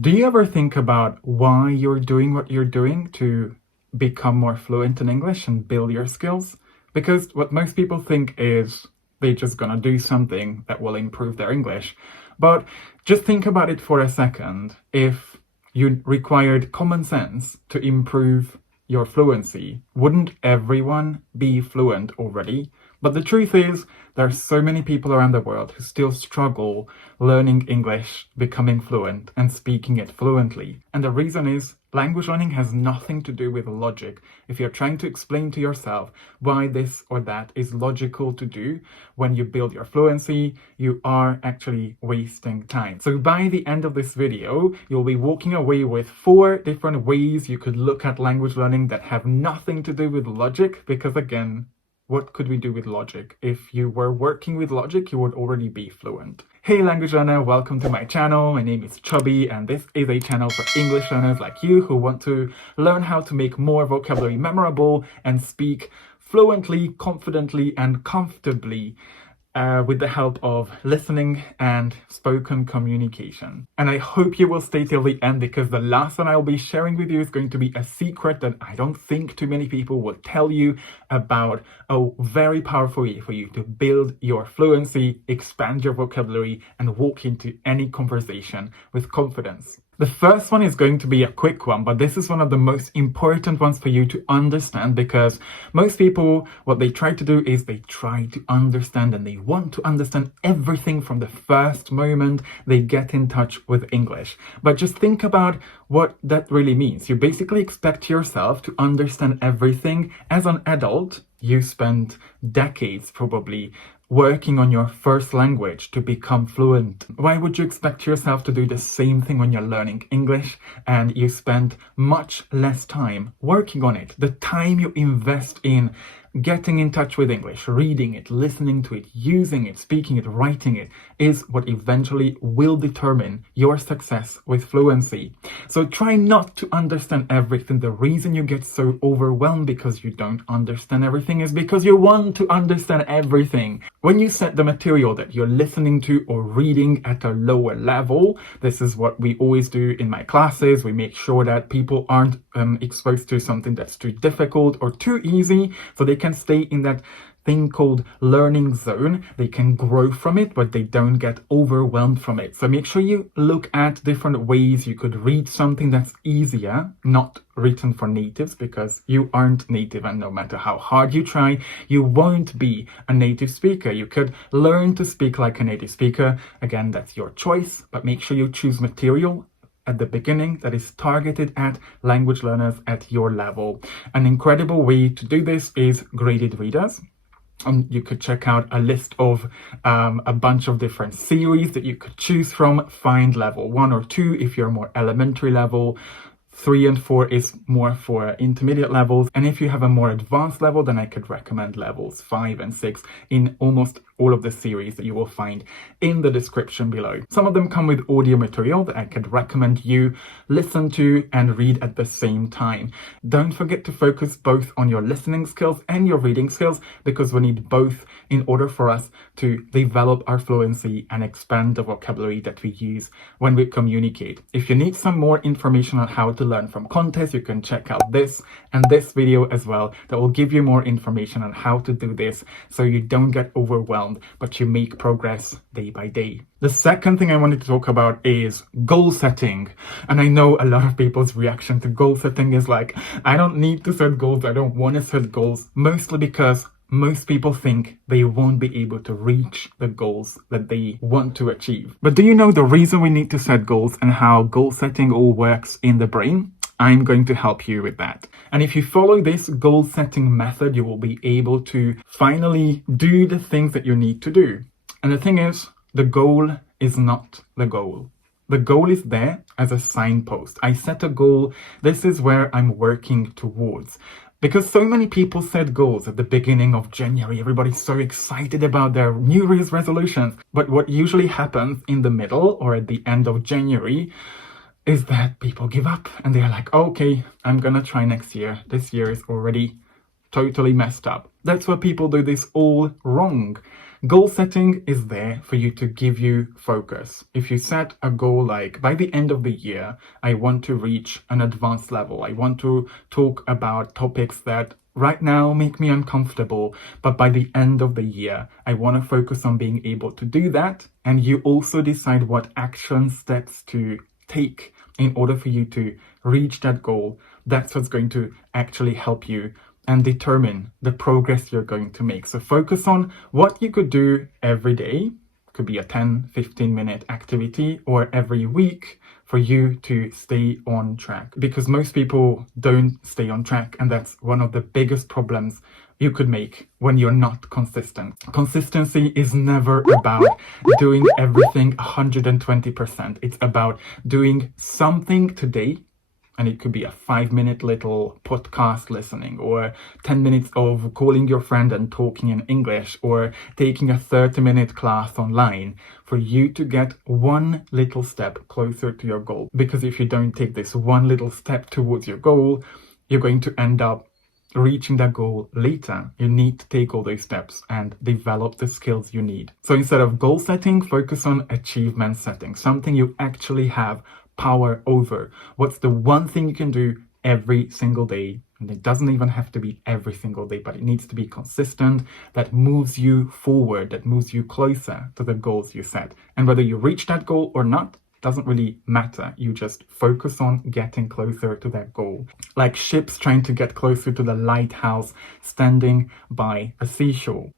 Do you ever think about why you're doing what you're doing to become more fluent in English and build your skills? Because what most people think is they're just gonna do something that will improve their English. But just think about it for a second. If you required common sense to improve your fluency, wouldn't everyone be fluent already? But the truth is, there are so many people around the world who still struggle learning English, becoming fluent, and speaking it fluently. And the reason is language learning has nothing to do with logic. If you're trying to explain to yourself why this or that is logical to do when you build your fluency, you are actually wasting time. So by the end of this video, you'll be walking away with 4 different ways you could look at language learning that have nothing to do with logic, because again, what could we do with logic? If you were working with logic, you would already be fluent. Hey language learner, welcome to my channel. My name is Chubby and this is a channel for English learners like you who want to learn how to make more vocabulary memorable and speak fluently, confidently and comfortably with the help of listening and spoken communication. And I hope you will stay till the end, because the last one I'll be sharing with you is going to be a secret that I don't think too many people will tell you about. A very powerful way for you to build your fluency, expand your vocabulary, and walk into any conversation with confidence. The first one is going to be a quick one, but this is one of the most important ones for you to understand, because most people, what they try to do is they try to understand and they want to understand everything from the first moment they get in touch with English. But just think about what that really means. You basically expect yourself to understand everything. As an adult, you spend decades probably working on your first language to become fluent. Why would you expect yourself to do the same thing when you're learning English and you spend much less time working on it? The time you invest in getting in touch with English, reading it, listening to it, using it, speaking it, writing it, is what eventually will determine your success with fluency. So try not to understand everything. The reason you get so overwhelmed because you don't understand everything is because you want to understand everything. When you set the material that you're listening to or reading at a lower level, this is what we always do in my classes. We make sure that people aren't exposed to something that's too difficult or too easy, so they can stay in that thing called learning zone. They can grow from it, but they don't get overwhelmed from it. So make sure you look at different ways you could read something that's easier, not written for natives, because you aren't native, and no matter how hard you try, you won't be a native speaker. You could learn to speak like a native speaker. Again, that's your choice, but make sure you choose material at the beginning that is targeted at language learners at your level. An incredible way to do this is graded readers. You could check out a list of a bunch of different series that you could choose from. Find level 1 or 2 if you're more elementary level. 3 and 4 is more for intermediate levels. And if you have a more advanced level, then I could recommend levels 5 and 6 in almost all of the series that you will find in the description below. Some of them come with audio material that I could recommend you listen to and read at the same time. Don't forget to focus both on your listening skills and your reading skills, because we need both in order for us to develop our fluency and expand the vocabulary that we use when we communicate. If you need some more information on how to learn from context, you can check out this and this video as well. That will give you more information on how to do this so you don't get overwhelmed, but you make progress day by day. The second thing I wanted to talk about is goal setting. And I know a lot of people's reaction to goal setting is like, I don't need to set goals, I don't want to set goals, mostly because most people think they won't be able to reach the goals that they want to achieve. But do you know the reason we need to set goals and how goal setting all works in the brain? I'm going to help you with that. And if you follow this goal setting method, you will be able to finally do the things that you need to do. And the thing is, the goal is not the goal. The goal is there as a signpost. I set a goal. This is where I'm working towards. Because so many people set goals at the beginning of January. Everybody's so excited about their New Year's resolutions. But what usually happens in the middle or at the end of January is that people give up and they're like, okay, I'm gonna try next year. This year is already totally messed up. That's why people do this all wrong. Goal setting is there for you to give you focus. If you set a goal like, by the end of the year, I want to reach an advanced level. I want to talk about topics that right now make me uncomfortable, but by the end of the year, I want to focus on being able to do that. And you also decide what action steps to take in order for you to reach that goal. That's what's going to actually help you and determine the progress you're going to make. So focus on what you could do every day. Could be a 10-15 minute activity, or every week, for you to stay on track, because most people don't stay on track, and that's one of the biggest problems you could make when you're not consistent. Consistency is never about doing everything 120%. It's about doing something today. And it could be a 5-minute little podcast listening, or 10 minutes of calling your friend and talking in English, or taking a 30-minute class online, for you to get one little step closer to your goal. Because if you don't take this one little step towards your goal, you're going to end up reaching that goal later. You need to take all those steps and develop the skills you need. So instead of goal setting, focus on achievement setting, something you actually have power over. What's the one thing you can do every single day? And it doesn't even have to be every single day, but it needs to be consistent, that moves you forward, that moves you closer to the goals you set. And whether you reach that goal or not doesn't really matter. You just focus on getting closer to that goal. Like ships trying to get closer to the lighthouse standing by a seashore.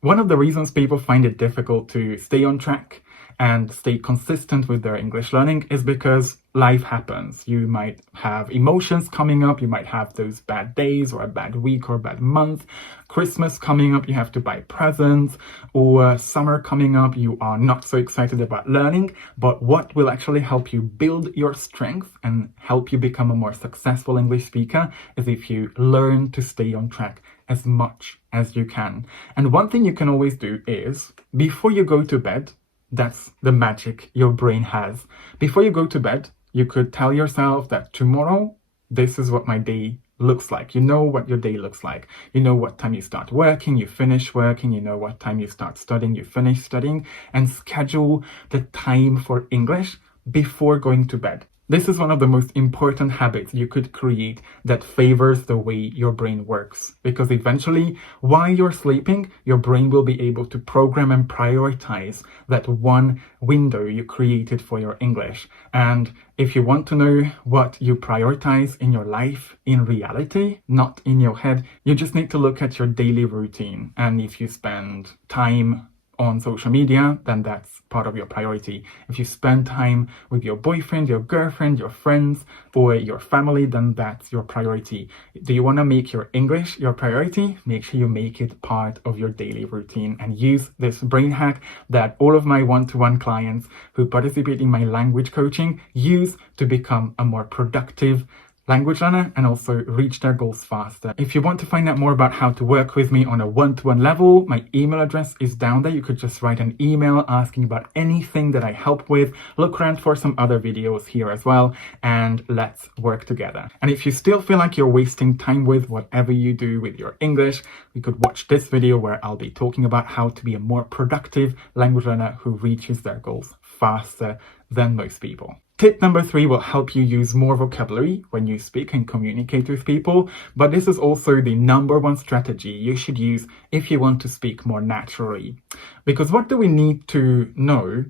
One of the reasons people find it difficult to stay on track and stay consistent with their English learning is because life happens. You might have emotions coming up, you might have those bad days, or a bad week, or a bad month. Christmas coming up, you have to buy presents, or summer coming up, you are not so excited about learning. But what will actually help you build your strength and help you become a more successful English speaker is if you learn to stay on track as much as you can. And one thing you can always do is, before you go to bed, that's the magic your brain has. Before you go to bed, you could tell yourself that tomorrow, this is what my day looks like. You know what your day looks like. You know what time you start working, you finish working, you know what time you start studying, you finish studying, and schedule the time for English before going to bed. This is one of the most important habits you could create that favors the way your brain works. Because eventually, while you're sleeping, your brain will be able to program and prioritize that one window you created for your English. And if you want to know what you prioritize in your life in reality, not in your head, you just need to look at your daily routine. And if you spend time on social media, then that's part of your priority. If you spend time with your boyfriend, your girlfriend, your friends, or your family, then that's your priority. Do you want to make your English your priority? Make sure you make it part of your daily routine, and use this brain hack that all of my one-to-one clients who participate in my language coaching use to become a more productive language learner and also reach their goals faster. If you want to find out more about how to work with me on a one-to-one level, my email address is down there. You could just write an email asking about anything that I help with. Look around for some other videos here as well, and let's work together. And if you still feel like you're wasting time with whatever you do with your English, you could watch this video where I'll be talking about how to be a more productive language learner who reaches their goals faster than most people. Tip number 3 will help you use more vocabulary when you speak and communicate with people, but this is also the number one strategy you should use if you want to speak more naturally. Because what do we need to know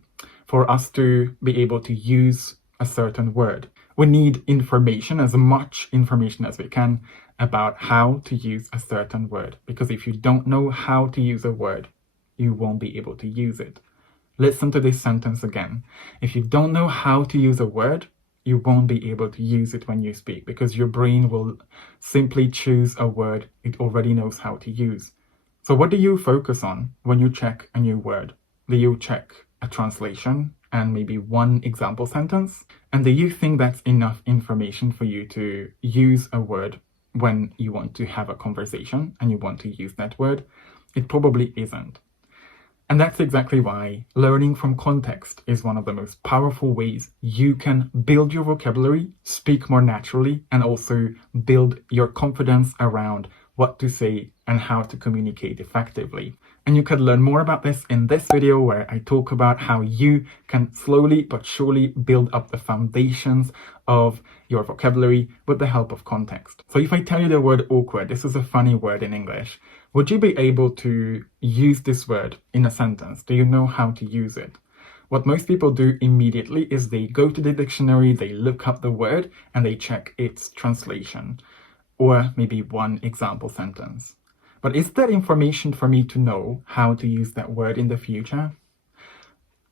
for us to be able to use a certain word? We need information, as much information as we can, about how to use a certain word. Because if you don't know how to use a word, you won't be able to use it. Listen to this sentence again. If you don't know how to use a word, you won't be able to use it when you speak, because your brain will simply choose a word it already knows how to use. So what do you focus on when you check a new word? Do you check a translation and maybe one example sentence? And do you think that's enough information for you to use a word when you want to have a conversation and you want to use that word? It probably isn't. And that's exactly why learning from context is one of the most powerful ways you can build your vocabulary, speak more naturally, and also build your confidence around what to say and how to communicate effectively. And you could learn more about this in this video where I talk about how you can slowly but surely build up the foundations of your vocabulary with the help of context. So if I tell you the word awkward, this is a funny word in English, would you be able to use this word in a sentence? Do you know how to use it? What most people do immediately is they go to the dictionary, they look up the word, and they check its translation, or maybe one example sentence. But is that information for me to know how to use that word in the future?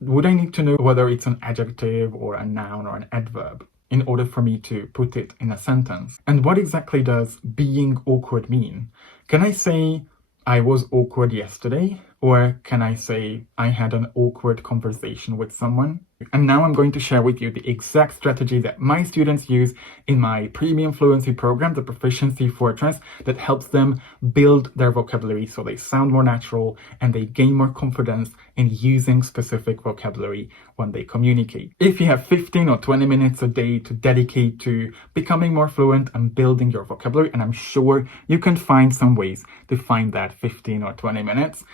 Would I need to know whether it's an adjective or a noun or an adverb in order for me to put it in a sentence? And what exactly does being awkward mean? Can I say I was awkward yesterday? Or can I say I had an awkward conversation with someone? And now I'm going to share with you the exact strategy that my students use in my premium fluency program, the Proficiency Fortress, that helps them build their vocabulary so they sound more natural and they gain more confidence in using specific vocabulary when they communicate. If you have 15 or 20 minutes a day to dedicate to becoming more fluent and building your vocabulary, and I'm sure you can find some ways to find that 15 or 20 minutes,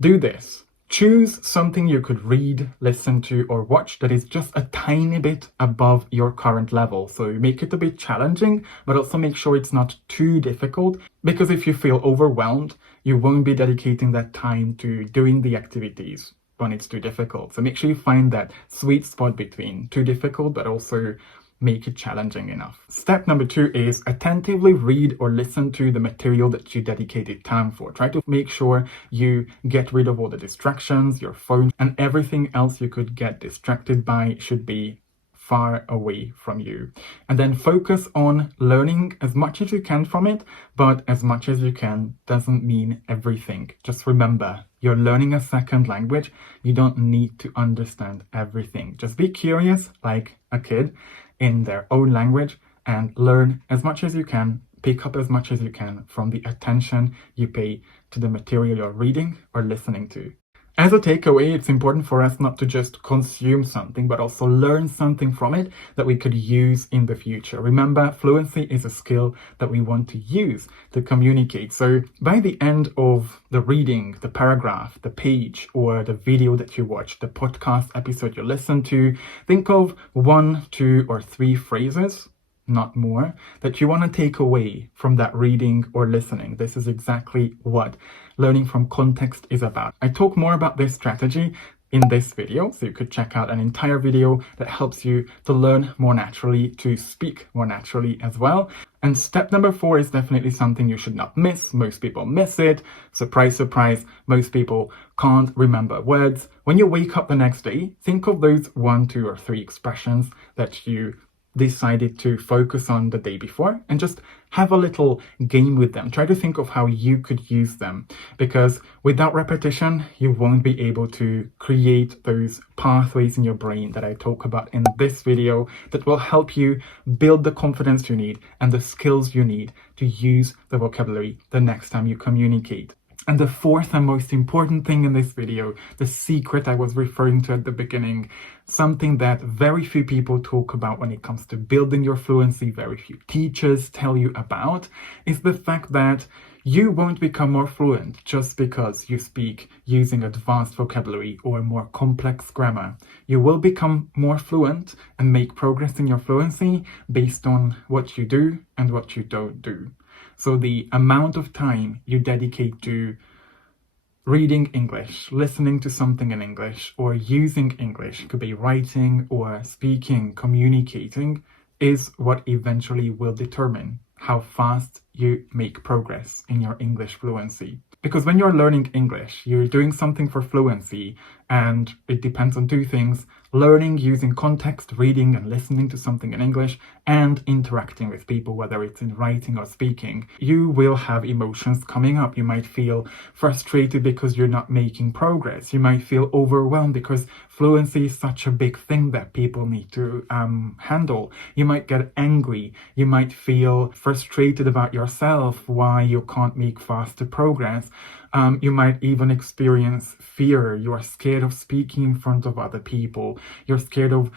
do this. Choose something you could read, listen to, or watch that is just a tiny bit above your current level. So make it a bit challenging, but also make sure it's not too difficult, because if you feel overwhelmed, you won't be dedicating that time to doing the activities when it's too difficult. So make sure you find that sweet spot between too difficult, but also make it challenging enough. Step number 2 is attentively read or listen to the material that you dedicated time for. Try to make sure you get rid of all the distractions, your phone, and everything else you could get distracted by should be far away from you. And then focus on learning as much as you can from it, but as much as you can doesn't mean everything. Just remember, you're learning a second language. You don't need to understand everything. Just be curious like a kid in their own language and learn as much as you can, pick up as much as you can from the attention you pay to the material you're reading or listening to. As a takeaway, it's important for us not to just consume something, but also learn something from it that we could use in the future. Remember, fluency is a skill that we want to use to communicate. So by the end of the reading, the paragraph, the page, or the video that you watch, the podcast episode you listen to, think of 1, 2, or 3 phrases, not more, that you want to take away from that reading or listening. This is exactly what learning from context is about. I talk more about this strategy in this video, so you could check out an entire video that helps you to learn more naturally, to speak more naturally as well. And step number 4 is definitely something you should not miss. Most people miss it. Surprise, surprise, most people can't remember words. When you wake up the next day, think of those 1, 2, or 3 expressions that you decided to focus on the day before and just have a little game with them. Try to think of how you could use them, because without repetition, you won't be able to create those pathways in your brain that I talk about in this video that will help you build the confidence you need and the skills you need to use the vocabulary the next time you communicate. And the 4th and most important thing in this video, the secret I was referring to at the beginning, something that very few people talk about when it comes to building your fluency, very few teachers tell you about, is the fact that you won't become more fluent just because you speak using advanced vocabulary or more complex grammar. You will become more fluent and make progress in your fluency based on what you do and what you don't do. So the amount of time you dedicate to reading English, listening to something in English, or using English, could be writing or speaking, communicating, is what eventually will determine how fast you make progress in your English fluency. Because when you're learning English, you're doing something for fluency, and it depends on 2 things: learning using context, reading and listening to something in English, and interacting with people, whether it's in writing or speaking. You will have emotions coming up. You might feel frustrated because you're not making progress. You might feel overwhelmed because fluency is such a big thing that people need to handle. You might get angry. You might feel frustrated about yourself, why you can't make faster progress. You might even experience fear. You are scared of speaking in front of other people. You're scared of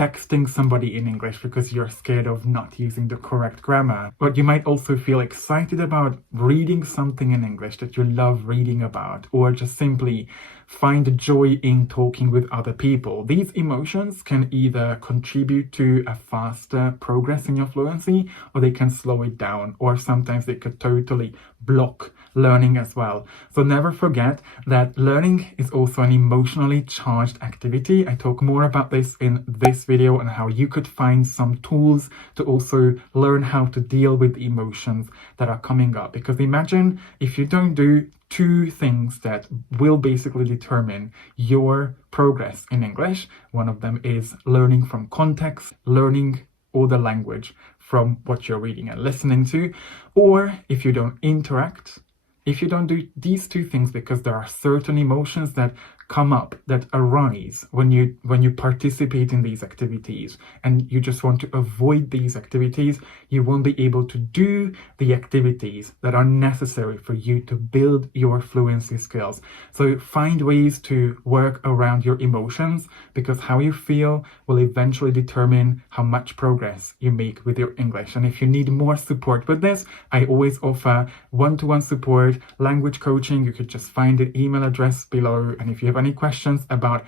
texting somebody in English because you're scared of not using the correct grammar. But you might also feel excited about reading something in English that you love reading about, or just simply find joy in talking with other people. These emotions can either contribute to a faster progress in your fluency, or they can slow it down, or sometimes they could totally block learning as well. So never forget that learning is also an emotionally charged activity. I talk more about this in this video and how you could find some tools to also learn how to deal with the emotions that are coming up. Because imagine if you don't do two things that will basically determine your progress in English. One of them is learning from context, learning all the language from what you're reading and listening to. Or if you don't interact, if you don't do these two things, because there are certain emotions that come up, that arise when you participate in these activities, and you just want to avoid these activities, you won't be able to do the activities that are necessary for you to build your fluency skills. So find ways to work around your emotions, because how you feel will eventually determine how much progress you make with your English. And if you need more support with this, I always offer one-to-one support, language coaching. You could just find the email address below. And if you have any questions about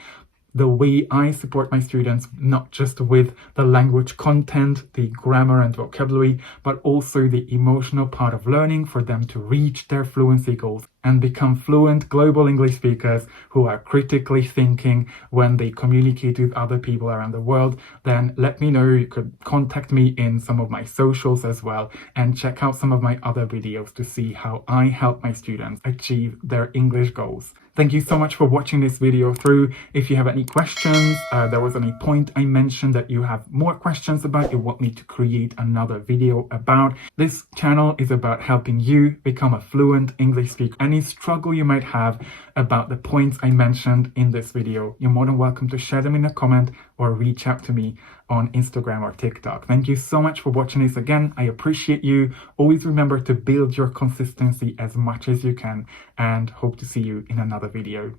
the way I support my students, not just with the language content, the grammar and vocabulary, but also the emotional part of learning for them to reach their fluency goals and become fluent global English speakers who are critically thinking when they communicate with other people around the world, then let me know. You could contact me in some of my socials as well, and check out some of my other videos to see how I help my students achieve their English goals. Thank you so much for watching this video through. If you have any questions, there was any point I mentioned that you have more questions about, you want me to create another video about, this channel is about helping you become a fluent English speaker. Any struggle you might have about the points I mentioned in this video, you're more than welcome to share them in a comment or reach out to me on Instagram or TikTok. Thank you so much for watching this again. I appreciate you. Always remember to build your consistency as much as you can, and hope to see you in another video.